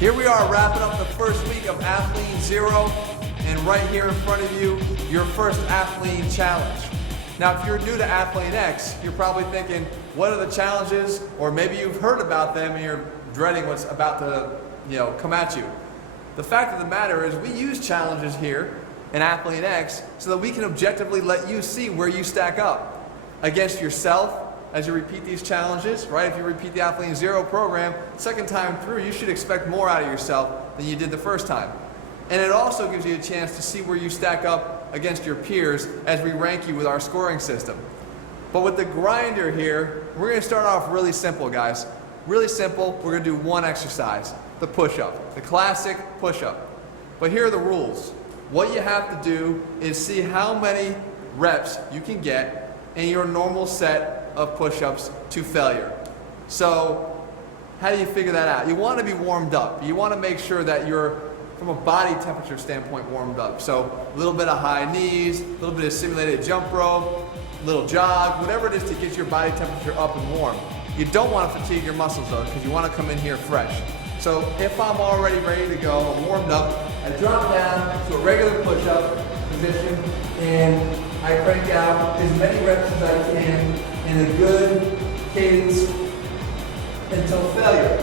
Here we are wrapping up the first week of Athlean Zero, and right here in front of you, your first Athlean Challenge. Now, if you're new to Athlean X, you're probably thinking, what are the challenges? Or maybe you've heard about them and you're dreading what's about to come at you. The fact of the matter is we use challenges here in Athlean X so that we can objectively let you see where you stack up against yourself as you repeat these challenges, right? If you repeat the Athlean Zero program, second time through, you should expect more out of yourself than you did the first time. And it also gives you a chance to see where you stack up against your peers as we rank you with our scoring system. But with the grinder here, we're gonna start off really simple, guys. Really simple, we're gonna do one exercise, the push-up, the classic push-up. But here are the rules. What you have to do is see how many reps you can get in your normal set of push-ups to failure. So how do you figure that out? You want to be warmed up. You want to make sure that you're, from a body temperature standpoint, warmed up. So a little bit of high knees, a little bit of simulated jump rope, a little jog, whatever it is to get your body temperature up and warm. You don't want to fatigue your muscles though, because you want to come in here fresh. So if I'm already ready to go, I'm warmed up, I drop down to a regular push-up position and I crank out as many reps as I can in a good cadence until failure.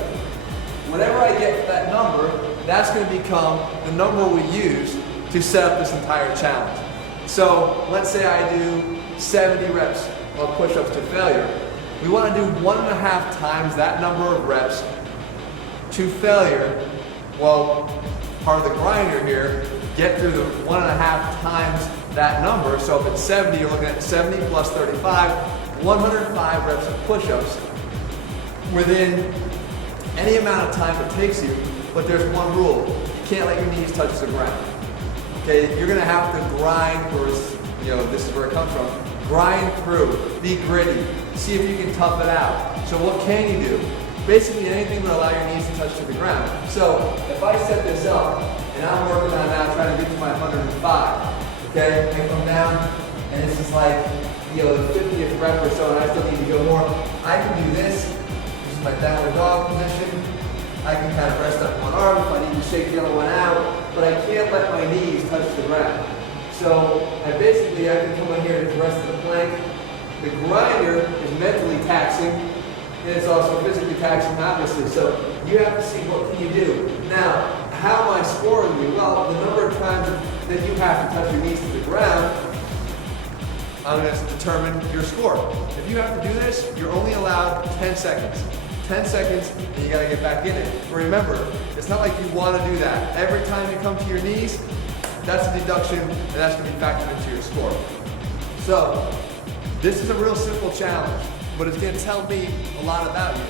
Whenever I get to that number, that's going to become the number we use to set up this entire challenge. So let's say I do 70 reps of push-ups to failure. We want to do 1.5 times that number of reps to failure. Well, part of the grinder here, get through the 1.5 times that number. So if it's 70, you're looking at 70 plus 35, 105 reps of push-ups within any amount of time it takes you, but there's one rule. You can't let your knees touch the ground. Okay, you're gonna have to grind, or this is where it comes from. Grind through, be gritty, see if you can tough it out. So what can you do? Basically anything that allow your knees to touch to the ground. So if I set this up, and I'm working on now trying to get to my 105, okay, I come down, and it's just like, the 50th rep or so, and I still need to go more. I can do this. This is my downward dog position. I can kind of rest up one arm if I need to shake the other one out, but I can't let my knees touch the ground. So I can come in here and just rest in the plank. The grinder is mentally taxing, and it's also physically taxing, obviously. So you have to see what can you do. Now, how am I scoring you? Well, the number of times that you have to touch your knees to the ground, I'm going to determine your score. If you have to do this, you're only allowed 10 seconds. 10 seconds, and you got to get back in it. Remember, it's not like you want to do that. Every time you come to your knees, that's a deduction, and that's going to be factored into your score. So, this is a real simple challenge, but it's going to tell me a lot about you.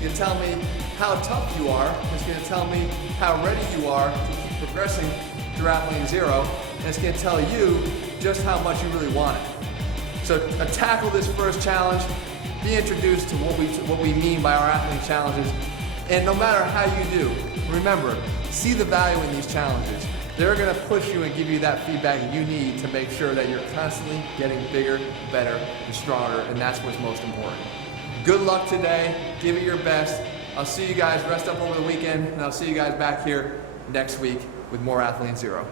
It's going to tell me how tough you are. It's going to tell me how ready you are to keep progressing through Athlean Zero, and it's going to tell you just how much you really want it. So tackle this first challenge, be introduced to what we mean by our Athlean challenges, and no matter how you do, remember, see the value in these challenges. They're going to push you and give you that feedback you need to make sure that you're constantly getting bigger, better, and stronger, and that's what's most important. Good luck today, give it your best. I'll see you guys, rest up over the weekend, and I'll see you guys back here next week with more Athlean Zero.